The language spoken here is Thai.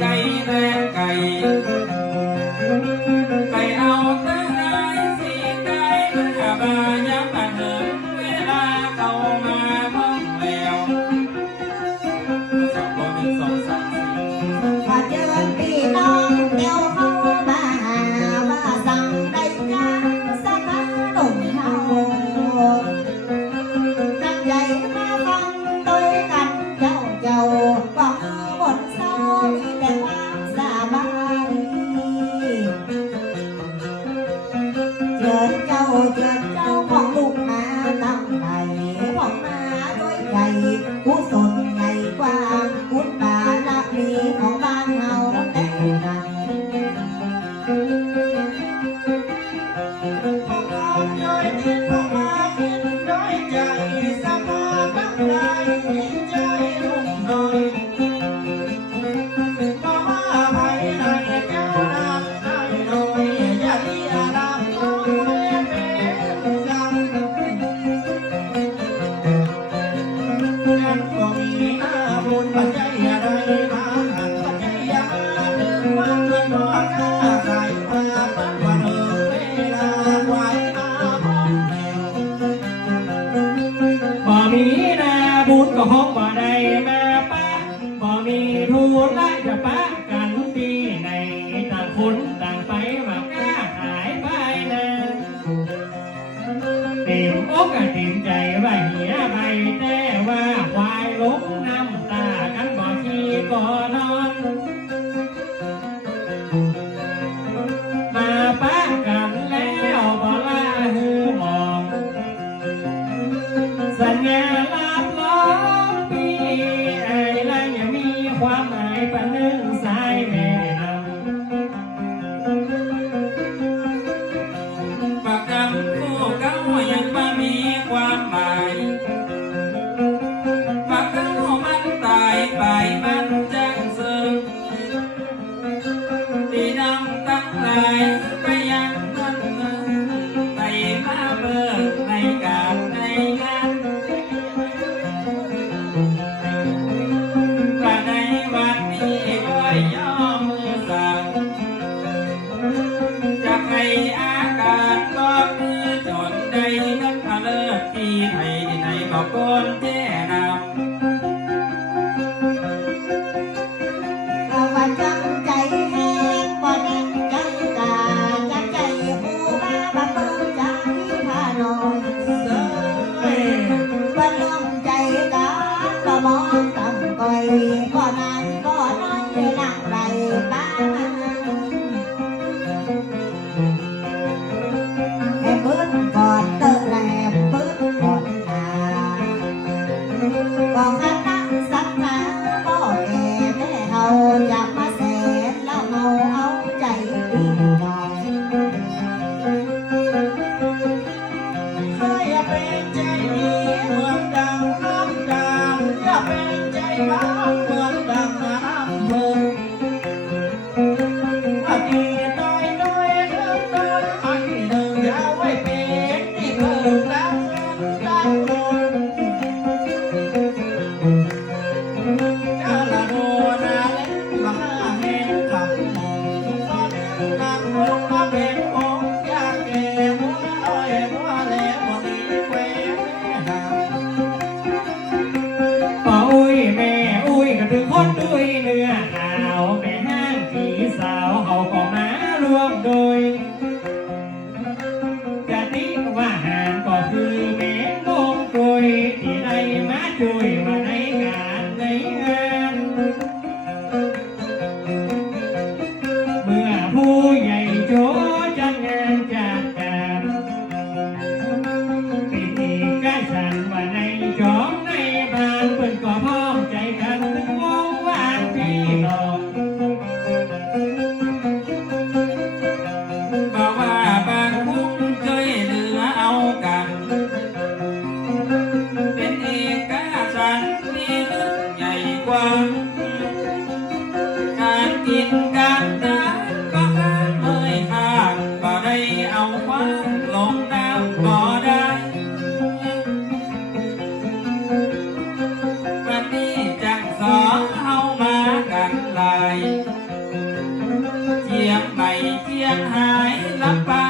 ไก่แดงไก่ไปเอาตาไหร้สีไก่มันหาบายับมาเหินเวลาเขามา วนไล่เถอะป้า ปะนึงสายแม่นำปากกำโคเก่ายังบ่มีความหมาย কখন Bye. nay má chui I'm cả tí ลงน้ำบ่ได้ วันนี้จังสองเฮามากันหลยเจียงใหม่เจียงหายลำบาง